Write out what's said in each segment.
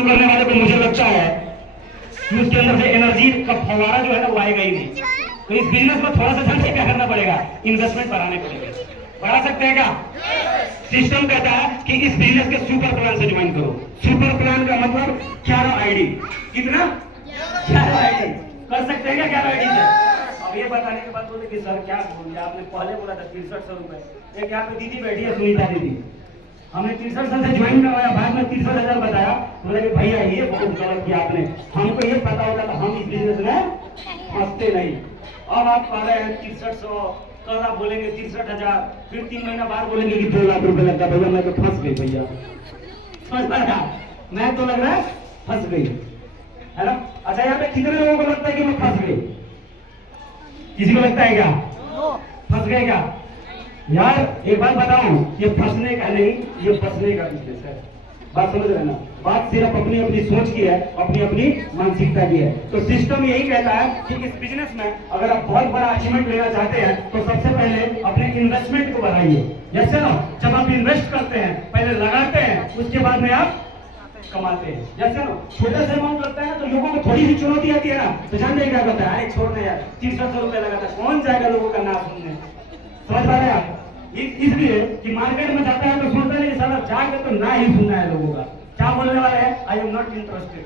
करने वाले को मुझे लगता है कि उसके अंदर से एनर्जी का फवारा जो है ना वो आएगा ही नहीं। तो इस बिजनेस में थोड़ा सा ध्यान क्या करना पड़ेगा, इन्वेस्टमेंट बढ़ाने पड़ेगा। बढ़ा सकते हैं क्या? सिस्टम कहता है कि इस बिजनेस के सुपर प्लान से ज्वाइन करो। सुपर प्लान का मतलब 11 आईडी। कितना? 11 आईडी। कर सकते हैं क्या 11 आईडी से? अब ये बताने के बाद बोले कि सर क्या बोल दिया आपने, पहले बोला था 6300 रुपए। एक यहाँ पे दीदी बैठी है सुनीता दीदी, हमने 6300 से ज्वाइन करवाया, बाद में 63,000 बताया। बोले कि भैया ये बहुत गलत किया आपने, हमको ये पता होता तो हम इस बिजनेस में फंसते नहीं। अब आप कह रहे हैं 6300, कल आप बोलेंगे 63,000, फिर 3 महीना बाद बोलेंगे कि 2 लाख रुपए लगता। भैया मैं तो फंस गई भैया, समझ पा रहा, मैं तो लग रहा है फंस गई, है ना? अच्छा यहाँ पे कितने लोगों को लगता है कि मैं फंस गई? किसी को लगता है क्या फंस गए क्या? यार एक बात बताऊं, ये फंसने का नहीं, ये फंसने का बिजनेस है। बात समझ रहे ना? बात सिर्फ अपनी अपनी सोच की है, अपनी अपनी मानसिकता की है। तो सिस्टम यही कहता है कि इस बिजनेस में अगर आप बहुत बड़ा अचीवमेंट लेना चाहते हैं तो सबसे पहले अपने इन्वेस्टमेंट को बढ़ाइए। जैसे ना जब आप इन्वेस्ट करते हैं, पहले लगाते हैं, उसके बाद में आप कमाते हैं। जैसे ना छोटे से अमाउंट लगता है तो लोगों को थोड़ी सी चुनौती आती है ना, तो जानते हैं क्या कहता है, अरे छोड़ दे यार, 300 रुपए लगा था, कौन जाएगा लोगों का नाम सुनने? समझ पा रहे हैं आप? इसलिए कि मार्केट में जाता है तो सोचता है साला जाके तो ना ही सुनना है लोगों का। क्या बोलने वाले हैं? I am not interested.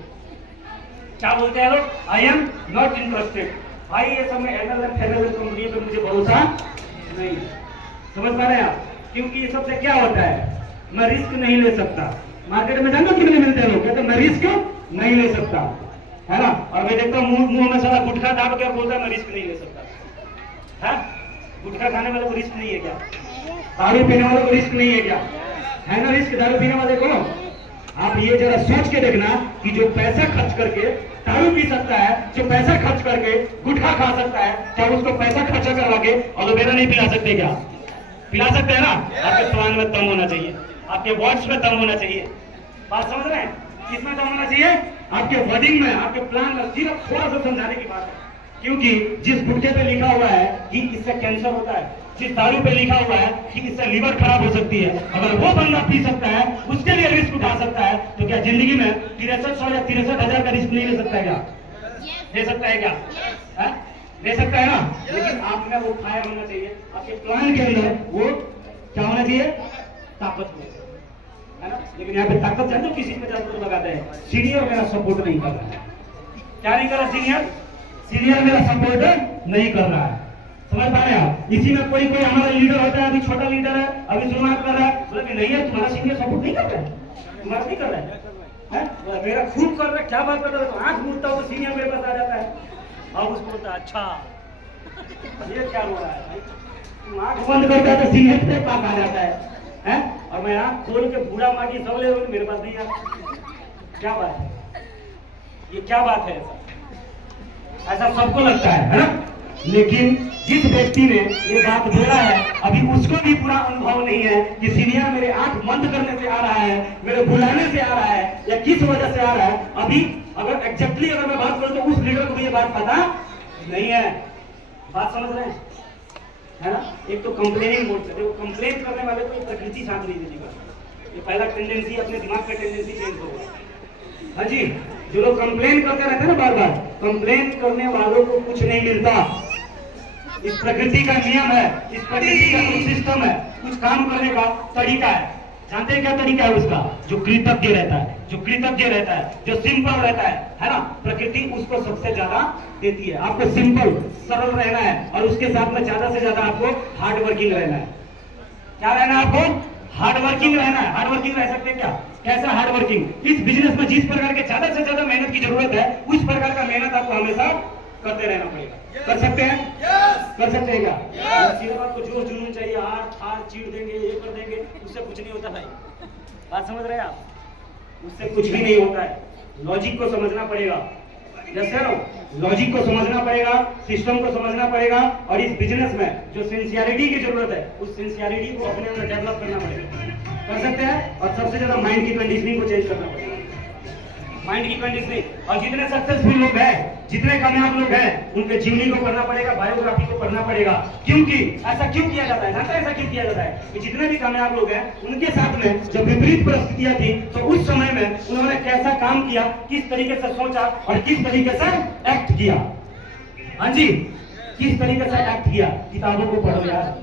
क्या बोलते हैं लोग? I am not interested. भाई ये सब में एनएलएम कंपनी पे मुझे भरोसा नहीं। समझ पा रहे हैं आप? क्योंकि ये सबसे क्या होता है, मैं रिस्क नहीं ले सकता। मार्केट में जानते हो कितने मिलते हैं लोग, कहते मैं रिस्क नहीं ले सकता, है ना? और मैं देखता हूँ मुंह में सारा गुटखा दाब के बोलता है मैं रिस्क नहीं ले सकता। है गुटखा खाने वाले को रिस्क नहीं है क्या? दारू पीने वाले को रिस्क नहीं है क्या? है ना रिस्क दारू पीने वाले को? आप ये जरा सोच के देखना कि जो पैसा खर्च करके दारू पी सकता है, जो पैसा खर्च करके गुटखा खा सकता है, क्या उसको पैसा खर्चा करवा के एलोवेरा नहीं पिला सकते क्या? पिला सकते हैं ना? आपके प्लान में दम होना चाहिए, आपके वर्ड्स में दम होना चाहिए। बात समझ रहे हैं? किसमें दम होना चाहिए? आपके वर्डिंग में, आपके प्लान में। सिर्फ थोड़ा सा समझाने की बात है, क्योंकि जिस गुटखे पे लिखा हुआ है कि इससे कैंसर होता है, जिस दारू पे लिखा हुआ है कि इससे लीवर खराब हो सकती है, अगर वो बंदा पी सकता है, उसके लिए रिस्क उठा सकता है, तो क्या जिंदगी में 6300 या 63,000 का रिस्क नहीं ले सकता है क्या? ले सकता है क्या? ले सकता है ना? लेकिन आप में वो फायर होना चाहिए, आपके प्लान के अंदर वो क्या होना चाहिए? ताकत है ना? लेकिन यहाँ पे ताकत जानते हो किसी में ज्यादा लगाते हैं? सीनियर मेरा सपोर्ट नहीं कर रहा है। क्या नहीं कर रहा सीनियर? सीनियर मेरा सपोर्ट नहीं कर रहा है। समझ पा रहे हैं आप? इसी में कोई कोई हमारा लीडर होता है, अभी छोटा लीडर है, अभी शुरुआत कर रहा है, बोला कि नहीं है तुम्हारा सीनियर सपोर्ट नहीं कर रहा है, तुम्हारा नहीं कर रहा है, मेरा खूब कर रहा है, क्या बात कर रहा है? तो आंख मूंदता हो तो सीनियर मेरे पास आ जाता है। अब उसको बोलता है अच्छा ये क्या हो रहा है भाई? तुम आंख बंद करता है तो सीनियर से पास आ जाता है, और मैं आंख खोल के बूढ़ा माटी सब ले रहा, मेरे पास नहीं आता। क्या बात है ये? क्या बात है? ऐसा सबको लगता है ना? लेकिन जिस व्यक्ति ने ये बात बोला है, अभी उसको भी पूरा अनुभव नहीं है कि सीनियर मेरे आंख बंद करने से आ रहा है, मेरे बुलाने से आ रहा है, या किस वजह से आ रहा है। अभी अगर एग्जैक्टली अगर मैं बात करूं तो उस लीडर को भी ये बात पता नहीं है। बात समझ रहे हैं? है ना? एक तो कंप्लेनिंग मोड से, देखो कंप्लेन करने वाले को प्रकृति साथ नहीं देती। ये पहला टेंडेंसी, अपने दिमाग का टेंडेंसी चेंज होगा। हाँ जी, जो लोग कंप्लेन करते रहते हैं ना बार बार, कंप्लेन करने वालों को कुछ नहीं मिलता। इस प्रकृति का नियम है, इस प्रकृति का कुछ सिस्टम है, कुछ काम करने का तरीका है। जानते हैं क्या तरीका है उसका? जो कृतज्ञ रहता है, जो कृतज्ञ रहता है, जो सिंपल रहता है ना, प्रकृति उसको सबसे ज्यादा देती है। आपको सिंपल सरल रहना है, और उसके साथ में ज्यादा से ज्यादा आपको हार्ड वर्किंग रहना है। क्या रहना है आपको? हार्ड वर्किंग रहना है। हार्ड वर्किंग रह सकते हैं क्या? कैसा हार्ड वर्किंग? इस बिजनेस में जिस प्रकार के ज्यादा से ज्यादा मेहनत की जरूरत है, उस प्रकार का मेहनत आपको हमेशा करते रहना पड़ेगा। कर सकते हैं? कर सकते हैं क्या? सिर्फ आपको जोश जुनून चाहिए, हार चीड़ देंगे, ये कर देंगे, उससे कुछ नहीं होता भाई। बात समझ रहे हैं आप? उससे कुछ भी नहीं होता है। लॉजिक को समझना पड़ेगा, जैसे ना लॉजिक को समझना पड़ेगा, सिस्टम को समझना पड़ेगा, और इस बिजनेस में जो सिंसियरिटी की जरूरत है, उस सिंसियरिटी को अपने अंदर डेवलप करना पड़ेगा। कर सकते हैं? और सबसे ज्यादा माइंड की कंडीशनिंग को चेंज करना पड़ेगा। माइंड की कंडीशनिंग। और जितने सक्सेसफुल लोग हैं, जितने कामयाब लोग हैं, उनके जीवनी को पढ़ना पड़ेगा, बायोग्राफी को पढ़ना पड़ेगा। क्योंकि ऐसा क्यों किया जाता है, जानते हैं ऐसा क्यों किया जाता है कि जितने भी कामयाब लोग हैं उनके साथ में जब विपरीत परिस्थितियां थी तो उस समय में उन्होंने कैसा काम किया, किस तरीके से सोचा और किस तरीके से एक्ट किया। हाँ जी, किस तरीके से एक्ट किया। किताबों को पढ़ो यार।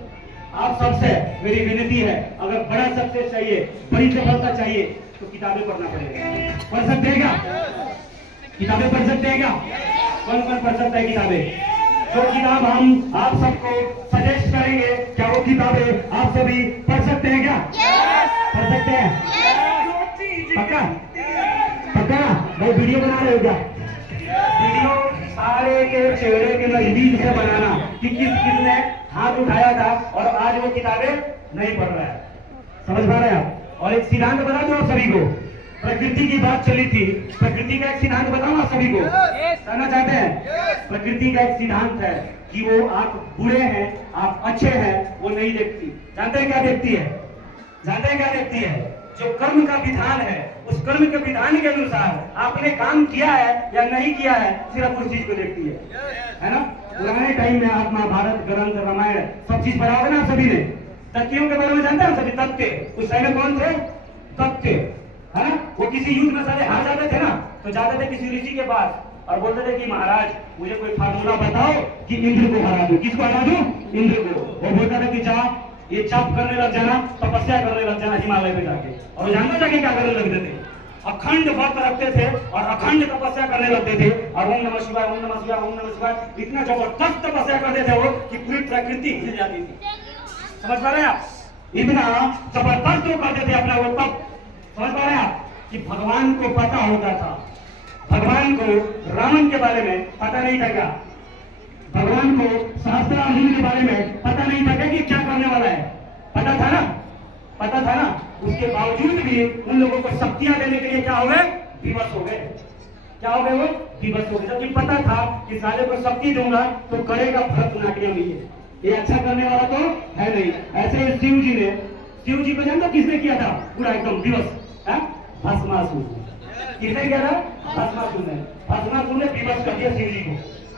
आप सबसे मेरी विनती है, अगर बड़ा सक्सेस चाहिए, बड़ी सफलता चाहिए तो किताबें पढ़ना पड़ेगा। पढ़ सकते हैं क्या? किताबें पढ़ सकते हैं क्या? कौन कौन पढ़ सकता है किताबें? जो किताब हम आप सबको सजेस्ट करेंगे, क्या वो किताबें आप सभी पढ़ सकते हैं क्या? पढ़ सकते हैं? पक्का पक्का? भाई वीडियो बना रहे हो क्या? वीडियो सारे के चेहरे के नजदीक से बनाना कि किस किसने हाथ उठाया था और आज वो किताबें नहीं पढ़ रहा है। समझ पा रहे हैं आप? और एक सिद्धांत बता दो आप सभी को। प्रकृति की बात चली थी, प्रकृति का एक सिद्धांत बताओ आप सभी को। कहना चाहते हैं? प्रकृति का एक सिद्धांत है कि वो आप बुरे हैं, आप अच्छे हैं, वो नहीं देखती। जानते हैं क्या देखती है? जानते हैं क्या देखती है? जो कर्म का विधान है, उस कर्म के विधान के अनुसार आपने काम किया है या नहीं किया है, सिर्फ उस चीज को देखती है ना? पुराने टाइम में आप महाभारत, ग्रंथ, रामायण सब चीज पढ़ा होगा ना आप सभी ने। तथ्यों के बारे में जानते हैं सभी? तथ्य उस टाइम में कौन थे? तथ्य, है ना? वो किसी युद्ध में सारे हार जाते थे ना, तो जाते थे किसी ऋषि के पास और बोलते थे कि महाराज मुझे कोई फार्मूला बताओ कि इंद्र को हरा दो। किसको हरा दो? इंद्र को। वो बोलता था कि जा ये जप करने लग जाना, तपस्या करने लग जाना हिमालय पे जाके। और वो जानते जाके क्या करने लगते थे? अखंड व्रत रखते थे और अखंड तपस्या करने लगते थे और ओम नमः शिवाय, ओम नमः शिवाय, ओम नमः शिवाय, इतना जबरदस्त तपस्या करते थे वो कि पूरी प्रकृति हिल जाती थी। समझ पा रहे हैं आप? इतना जबरदस्त वो करते थे अपना वो तप। समझ पा रहे हैं आप कि भगवान को पता होता था, भगवान को रावण के बारे में पता नहीं था क्या? भगवान को सहस्त्रार्जुन के बारे में पता नहीं था क्या कि क्या करने वाला है? पता था ना? पता था ना? उसके बावजूद भी उन लोगों को शक्तियां देने के लिए क्या हो गए? विवश हो गए। क्या हो गए? वो विवश हो गए। जबकि पता था कि साले को शक्ति दूंगा तो करेगा भरतनाट्यम ही है, ये अच्छा करने वाला तो है नहीं। ऐसे शिव जी ने, शिव जी को जानते हो किसने किया था पूरा एकदम विवश? भस्मासुर। किसने किया था? भस्मासुर ने। भस्मासुर ने विवश कर दिया शिव जी को,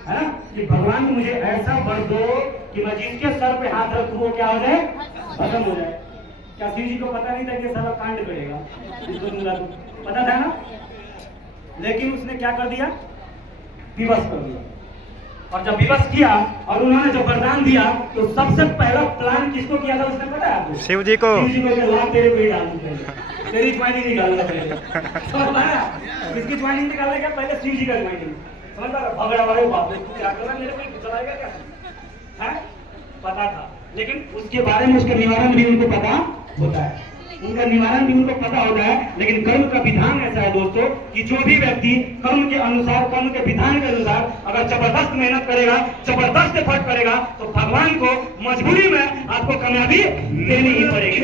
है ना? कि भगवान मुझे ऐसा वर दो कि मैं जिसके सर पे हाथ रखूं वो क्या हो जाए? खत्म हो जाए। क्या शिव जी को पता नहीं था कि सारा कांड करेगा? इसको दूंगा तो पता था ना, लेकिन उसने क्या कर दिया? विवश कर दिया। और जब विवश किया और उन्होंने जब वरदान दिया तो सबसे पहला प्लान किसको किया था उसने पता है आपको? शिव जी को। शिव जी को ला तेरे पे डाल दूंगा, तेरी ज्वाइनिंग निकालना पड़ेगा। किसकी ज्वाइनिंग निकालने का? पहले शिव जी का ज्वाइनिंग। समझ पा रहे? भगड़ा वाले बाप रे, तू क्या कर रहा है? मेरे को चलाएगा क्या? है? पता था, लेकिन उसके बारे में उसका निवारण भी उनको पता होता है। उनका निवारण भी उनको पता होता है। लेकिन कर्म का विधान ऐसा है दोस्तों कि जो भी व्यक्ति कर्म के अनुसार, कर्म के विधान के अनुसार अगर जबरदस्त मेहनत करेगा, जबरदस्त एफर्ट करेगा तो भगवान को मजबूरी में आपको कामयाबी देनी ही पड़ेगी।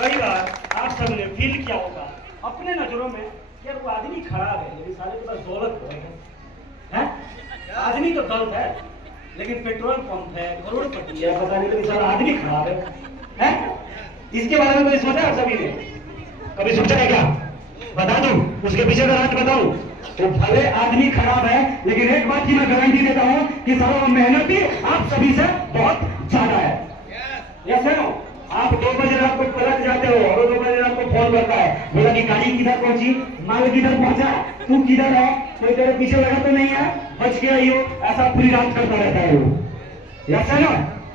कई बार आप सबने फील किया होगा अपने नजरों में, यार वो आदमी खराब है लेकिन साले के पास दौलत है। आदमी तो दौलत है लेकिन पेट्रोल पंप है, करोड़पति है, पता नहीं सारा आदमी खराब है? इसके बारे में कोई सोचा है सभी ने? कभी सोचा है क्या? बता दूं उसके पीछे का राज बताऊं? तो भले आदमी खराब है लेकिन एक बात की मैं गारंटी देता हूं कि सारा मेहनत भी आप सभी से बहुत ज्यादा है। यस है नो? आप 2 बजे रात को पलट जाते हो और 2 बजे रात को फोन करता है, बोला कि गाड़ी किधर पहुंची, माल किधर पहुंचा, तू किधर है, कोई तेरे पीछे लगा तो नहीं है, बच गया यो। ऐसा पूरी रात करता रहता है वो। यस है ना?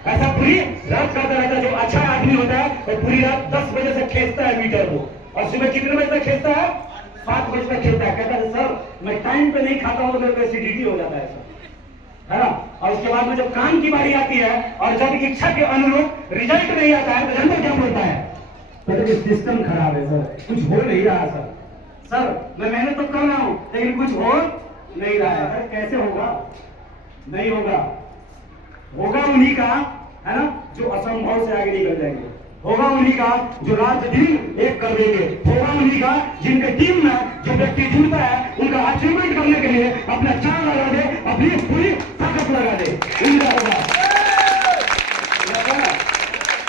ऐसा पूरी रात करता रहता है। जो अच्छा आदमी होता है वो पूरी रात 10 बजे से खींचता है मीटर को और सुबह कितने बजे तक खींचता है? 7 बजे तक खींचता है। कहता है सर मैं टाइम पे नहीं खाता हूँ तो मेरे को एसिडिटी हो जाता है सर, है ना? और उसके बाद में जब काम की बारी आती है और जब इच्छा के अनुरूप रिजल्ट नहीं आता है तो जानते क्या बोलता है? कहते सिस्टम खराब है सर, कुछ हो नहीं रहा सर, सर मैं मेहनत तो कर रहा हूँ लेकिन कुछ हो नहीं रहा है। अरे कैसे होगा? नहीं होगा। होगा उन्हीं का, है ना, जो असंभव से आगे निकल जाएंगे। होगा उन्हीं का जो रात दिन एक कर देंगे। होगा उन्हीं का जिनके टीम में जो व्यक्ति जुड़ता है उनका अचीवमेंट करने के लिए अपना जान लगा दे, अपनी पूरी ताकत लगा दे। उनका होगा।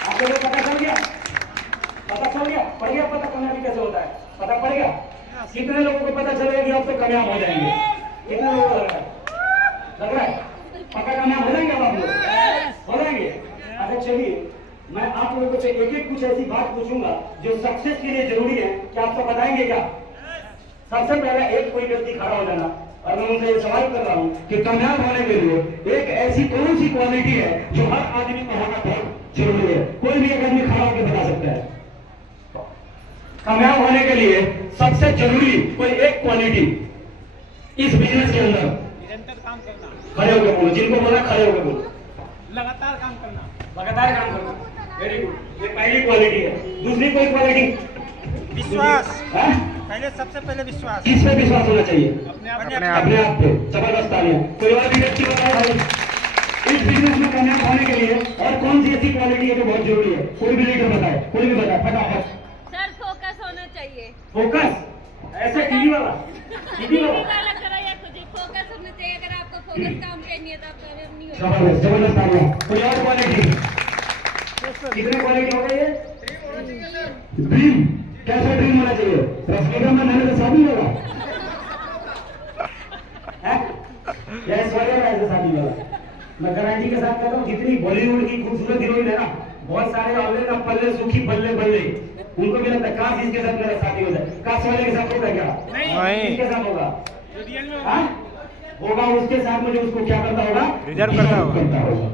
आप लोगों को पता चल गया? पता चल गया? पढ़ गया? पता कामयाबी कैसे होता है पता पड़ेगा? कितने लोगों को पता चलेगा कि अब तो कामयाब हो जाएंगे? कितने लोगों को लग रहा है पक्का कामयाब हो जाएंगे? अब आप लोग हो जाएंगे? अच्छा चलिए, मैं आप लोगों से एक एक कुछ ऐसी बात पूछूंगा जो सक्सेस के लिए जरूरी है, क्या आप सब बताएंगे क्या? सबसे पहले एक कोई व्यक्ति खड़ा हो जाना और मैं उनसे ये सवाल कर रहा हूँ कि कामयाब होने के लिए एक ऐसी कौन सी क्वालिटी है जो हर आदमी को होना बहुत जरूरी है? कोई भी एक आदमी खड़ा होकर बता सकता है। कामयाब होने के लिए सबसे जरूरी कोई एक क्वालिटी इस बिजनेस के अंदर निरंतर काम करना, खड़े होकर बोलो, जिनको बोला खड़े होकर बोलो, लगातार काम करना, लगातार काम करना। वेरी गुड, ये पहली क्वालिटी है। दूसरी कोई क्वालिटी? विश्वास। हाँ? सबसे पहले विश्वास। किस पे विश्वास होना चाहिए? अपने अपने आप पे। जबरदस्त तालियां। कोई और भी व्यक्ति बताए भाई, इस बिजनेस में कामयाब होने के लिए और कौन सी ऐसी क्वालिटी है जो बहुत जरूरी है? कोई भी लीडर बताए, कोई भी बताए फटाफट। सर फोकस होना चाहिए। फोकस? ऐसे टीवी वाला करो या खुद ही फोकस होना चाहिए। अगर आपको फोकस काम पे नहीं है तो आप कामयाब नहीं होगा। जबरदस्त, जबरदस्त तालियां। कोई और क्वालिटी? कितने क्वालिटी हो गई है? ड्रीम। कैसा ड्रीम होना चाहिए? रफीका में मैंने तो शादी होगा या ऐश्वर्या राय से शादी होगा? मैं गारंटी के साथ कहता हूँ, जितनी बॉलीवुड की खूबसूरत हीरोइन है ना, बहुत सारे औरतें ना पल्ले सुखी बल्ले बल्ले, उनको भी लगता है काश इसके साथ मेरा शादी हो जाए। काश वाले के साथ होगा क्या? नहीं। किसके साथ होगा? रियल में हाँ? होगा उसके साथ में जो उसको क्या करता होगा? रिजर्व करता होगा।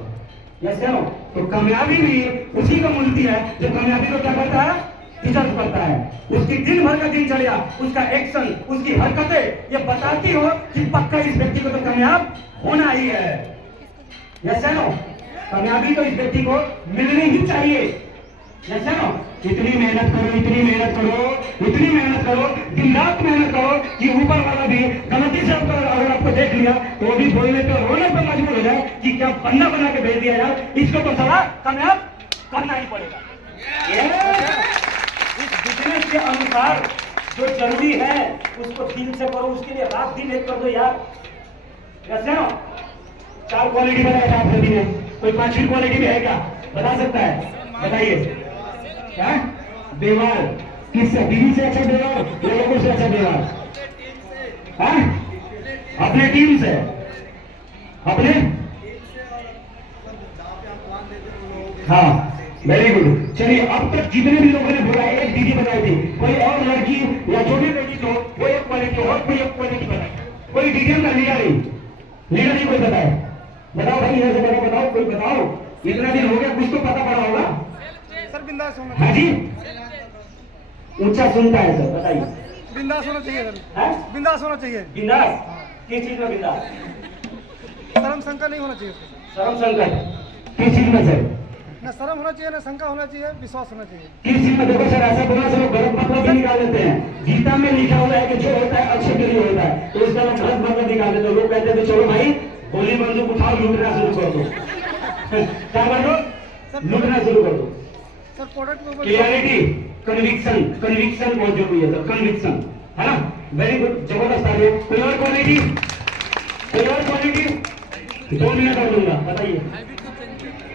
Yes no? तो कामयाबी भी उसी को मिलती है जो कामयाबी को क्या करता है? डिजर्व करता है। उसकी दिन भर का दिनचर्या, उसका एक्शन, उसकी हरकतें ये बताती हो कि पक्का इस व्यक्ति को तो कामयाब होना ही है। Yes no? कामयाबी तो इस व्यक्ति को मिलनी ही चाहिए। Yes no? इतनी मेहनत करो, इतनी मेहनत करो, इतनी मेहनत करो, दिन रात मेहनत करो कि ऊपर वाला भी गलती से अगर आपको देख लिया तो वो भी बोलने पे रोने पे मजबूर हो जाए कि क्या बन्ना बना के भेज दिया यार, इसको तो साला कामयाब करना ही पड़ेगा। इस बिजनेस के अनुसार जो जरूरी है उसको दिल से करो, उसके लिए रात दिन एक कर दो यार। कैसे ना? 4 क्वालिटी बताया था आप सभी ने, कोई 5वीं क्वालिटी भी है क्या? बता सकता है? बताइए। क्या? व्यवहार। किससे? बीवी से अच्छा व्यवहार या लोगों से अच्छा व्यवहार? अपने टीम से, अपने हाँ वेरी गुड। चलिए, अब तक जितने भी लोगों ने बोला, एक दीदी बताई थी, कोई और लड़की या जो भी बेटी तो वो एक क्वालिटी और कोई एक क्वालिटी बताए। कोई डिटेल का लीडर नहीं कोई बताए? बताओ भाई, यहाँ से बताओ, कोई बताओ। इतना दिन हो गया, कुछ तो पता पड़ा होगा सर। बिंदास होना हाँ जी, ऊंचा सुनता है सर, बताइए। बिंदास होना चाहिए सर। बिंदास होना चाहिए। बिंदास? किस चीज में बिंदास? शर्म शंका नहीं होना चाहिए। शर्म संकट किस चीज में सर? ना शर्म होना चाहिए, ना शंका होना चाहिए, विश्वास होना चाहिए। किस चीज में? देखो सर, ऐसा बोलना से लोग गलत मतलब भी निकाल देते हैं। गीता में लिखा हुआ है कि जो होता है अच्छे के लिए होता है, तो इसका लोग गलत मतलब निकाल देते हैं। लोग कहते हैं चलो भाई गोली बंदूक उठाओ, लूटना शुरू कर दो। क्या कर दो? लूटना शुरू कर दो। सर प्रोडक्ट में क्लियरिटी, कन्विक्शन, कन्विक्शन बहुत जरूरी है सर, कन्विक्शन, है ना? वेरी गुड, जबरदस्त आ गया। कोई और क्वालिटी? कोई और क्वालिटी? 2 मिनट और लूंगा, बताइए।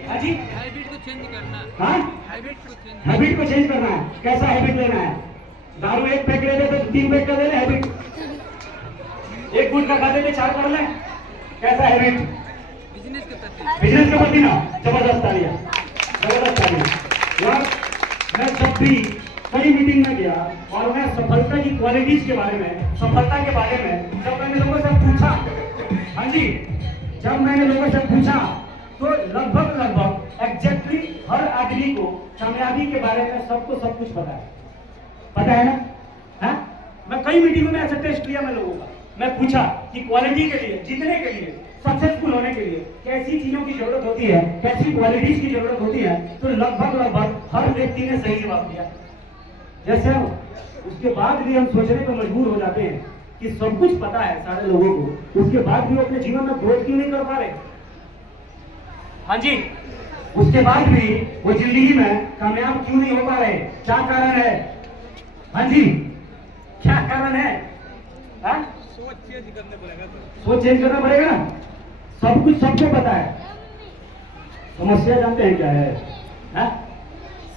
हाँ जी, हैबिट को चेंज करना। हाँ, हैबिट को चेंज करना है। कैसा हैबिट लेना है? दारू 1 पैक ले लेते तो 3 पैक कर ले हैबिट। 1 गुटखा खाते थे 4 कर ले। कैसा हैबिट? बिजनेस के प्रति। बिजनेस के प्रति ना, जबरदस्त तालियां, जबरदस्त तालियां। यार मैं जब भी कई मीटिंग में गया और मैं सफलता की क्वालिटीज के बारे में, सफलता के बारे में जब मैंने लोगों से पूछा, हाँ जी, जब मैंने लोगों से पूछा तो लगभग एग्जैक्टली हर आदमी को कामयाबी के बारे में सबको सब कुछ पता है ना? हाँ? मैं कई मीटिंगों में ऐसा टेस्ट लिया मैं लोगों का। मैं पूछा कि क्वालिटी के लिए, जीतने के लिए, सक्सेसफुल होने के लिए कैसी चीजों की जरूरत होती है, कैसी क्वालिटीज की जरूरत होती है, तो लगभग हर व्यक्ति ने सही जवाब दिया। जैसे उसके बाद भी हम सोचने पर मजबूर हो जाते हैं कि सब कुछ पता है सारे लोगों को, उसके बाद भी वो अपने जीवन में ग्रोथ क्यों नहीं कर पा रहे? हाँ जी, उसके बाद भी वो जिंदगी में कामयाब क्यों नहीं हो पा रहे? क्या कारण है? हाँ जी, क्या कारण है? हाँ? सोच चेंज करने पड़ेगा। सोच चेंज करना पड़ेगा ना। सब कुछ सबको पता है, समस्या जानते हैं क्या है? हाँ?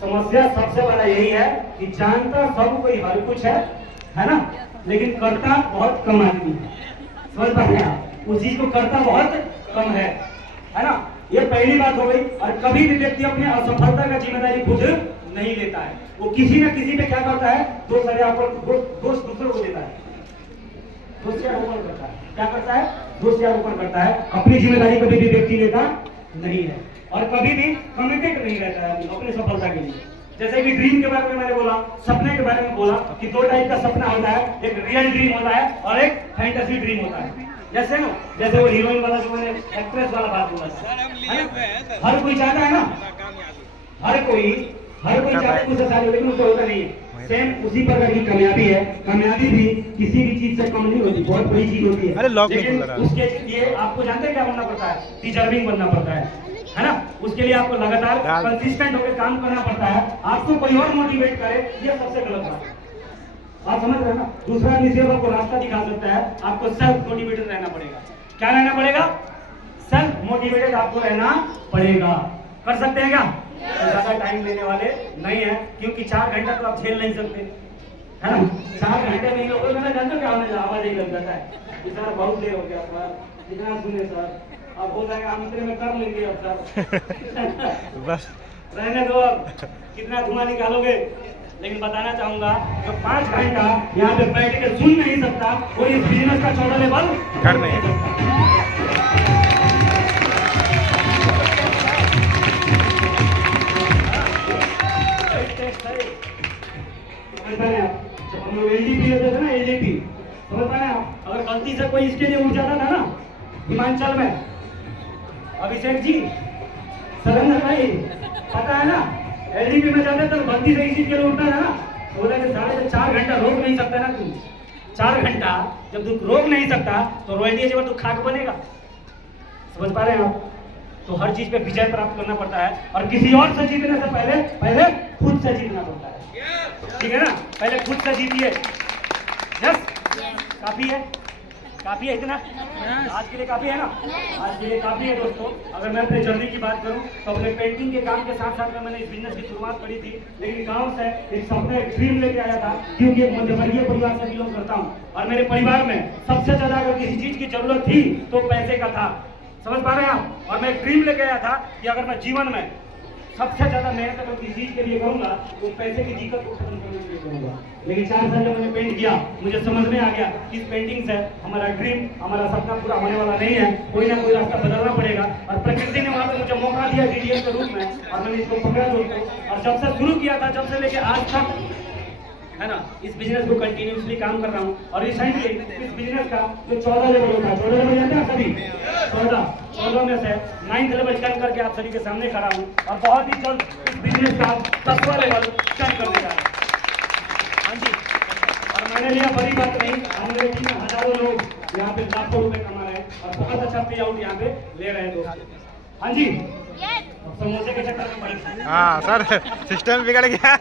समस्या सबसे बड़ा यही है कि जानता सब कोई हर कुछ है ना, लेकिन करता बहुत कम आदमी है। समझ पा रहे हैं आप? उस चीज को करता बहुत कम है ना। ये पहली बात हो गई। और कभी भी व्यक्ति अपने असफलता का जिम्मेदारी खुद नहीं लेता है। वो किसी न किसी पे क्या करता है, दोष दूसरों को देता है, दोष आरोपण करता है। क्या करता है? दोष आरोपण करता है। अपनी जिम्मेदारी कभी भी व्यक्ति लेता नहीं है और कभी भी कमिटेड नहीं रहता है अपनी सफलता के लिए। जैसे कि ड्रीम के बारे में मैंने बोला, सपने के बारे में बोला कि दो टाइप का सपना होता है, एक रियल ड्रीम होता है और एक फैंटेसी ड्रीम होता है। जैसे ना, जैसे वो हीरोइन वाला जो मैंने एक्ट्रेस वाला बात बोला, हर कोई चाहता है ना, हर कोई चाहता है उससे शादी हो, लेकिन उससे होता नहीं है। सेम उसी प्रकार की कामयाबी है। कामयाबी भी किसी भी चीज से कम नहीं होती, बहुत बड़ी चीज होती है। लेकिन उसके लिए आपको जानते हैं क्या बनना पड़ता है? डिजर्विंग बनना पड़ता है ना। उसके लिए आपको लगातार कंसिस्टेंट होकर काम करना पड़ता है। आपको कोई और मोटिवेट करे, ये सबसे गलत बात है। आप समझ रहे हैं ना? दूसरा आदमी सिर्फ आपको रास्ता दिखा सकता है, आपको सेल्फ मोटिवेटेड रहना पड़ेगा। क्या रहना पड़ेगा? सेल्फ मोटिवेटेड आपको रहना पड़ेगा। कर सकते हैं क्या? तो ज्यादा टाइम लेने वाले नहीं है, क्योंकि 4 घंटा तो आप झेल नहीं सकते, है ना। 4 घंटे में लोगों ने जानते क्या होने, आवाज ही लग जाता है कि सर बहुत देर हो गया सर, कितना सुने सर, अब हो जाएगा, हम इतने में कर लेंगे अब सर बस रहने दो, अब कितना धुआं निकालोगे। लेकिन बताना चाहूंगा जो 5 घंटा यहाँ पे बैठ के सुन नहीं सकता, वो इस बिजनेस का 14 लेवल कर नहीं सकता। जब हम लोग एलडीपी लेते थे ना, एलडीपी समझ पाए आप? अगर गलती से कोई इसके लिए उठ जाता था ना हिमाचल में, अभिषेक जी, सरेंद्र भाई, पता है ना, एलडीपी में जाते तो गलती से इसी के लिए उठता था ना, तो बोला कि साढ़े 4 घंटा रोक नहीं सकता ना तू। 4 घंटा जब तू रोक नहीं सकता तो रॉयल्टी जब तू खाक बनेगा। समझ पा रहे हैं आप? तो हर चीज पे विजय प्राप्त करना पड़ता है और किसी और से जीतने से पहले खुद से जीतना पड़ता है। ठीक है ना? पहले खुद से जीतिए। यस, काफी है, काफी है इतना आज के लिए, काफी है ना? आज के लिए काफी है दोस्तों। अगर मैं अपने जर्नी की बात करूं तो अपने पेंटिंग के काम के साथ साथ में मैंने इस बिजनेस की शुरुआत करी थी, लेकिन गांव से एक सपना, एक ड्रीम लेके आया था, क्योंकि एक मध्यवर्गीय परिवार से बिलोंग करता हूं और मेरे परिवार में सबसे ज्यादा अगर किसी चीज की जरूरत थी तो पैसे का था। समझ पा रहे हैं आप? और मैं एक ड्रीम लेके आया था कि अगर मैं जीवन में सबसे ज्यादा मेहनत अगर किसी चीज के लिए करूंगा तो पैसे की दिक्कत को खत्म करने के लिए करूंगा। लेकिन 4 साल जब मैंने पेंट किया, मुझे समझ में आ गया कि इस पेंटिंग से हमारा ड्रीम, हमारा सपना पूरा होने वाला नहीं है, कोई ना कोई रास्ता बदलना पड़ेगा। और प्रकृति ने वहां पर मुझे मौका दिया डीडीएस के रूप में और मैंने इसको पकड़ा दोस्तों। और जब से शुरू किया था, जब से लेके आज तक, है ना, इस बिजनेस को कंटिन्यूसली काम कर रहा हूँ। और रिसेंटली इस बिजनेस का जो 14 लेवल होता है, 14 लेवल जानते हैं सभी, 14 में से 9th लेवल टर्न करके आप सभी के सामने खड़ा हूँ और बहुत ही जल्द इस बिजनेस का 10वां लेवल टर्न करने जा रहा हूँ। हाँ जी, और मैंने लिया बड़ी बात नहीं, हमारे टीम में हजारों लोग यहाँ पे लाखों रुपए कमा रहे हैं और बहुत अच्छा पे आउट यहाँ पे ले रहे हैं दोस्तों। हाँ जी, समोसे के चक्कर में पड़े। हाँ सर, सिस्टम बिगड़ गया।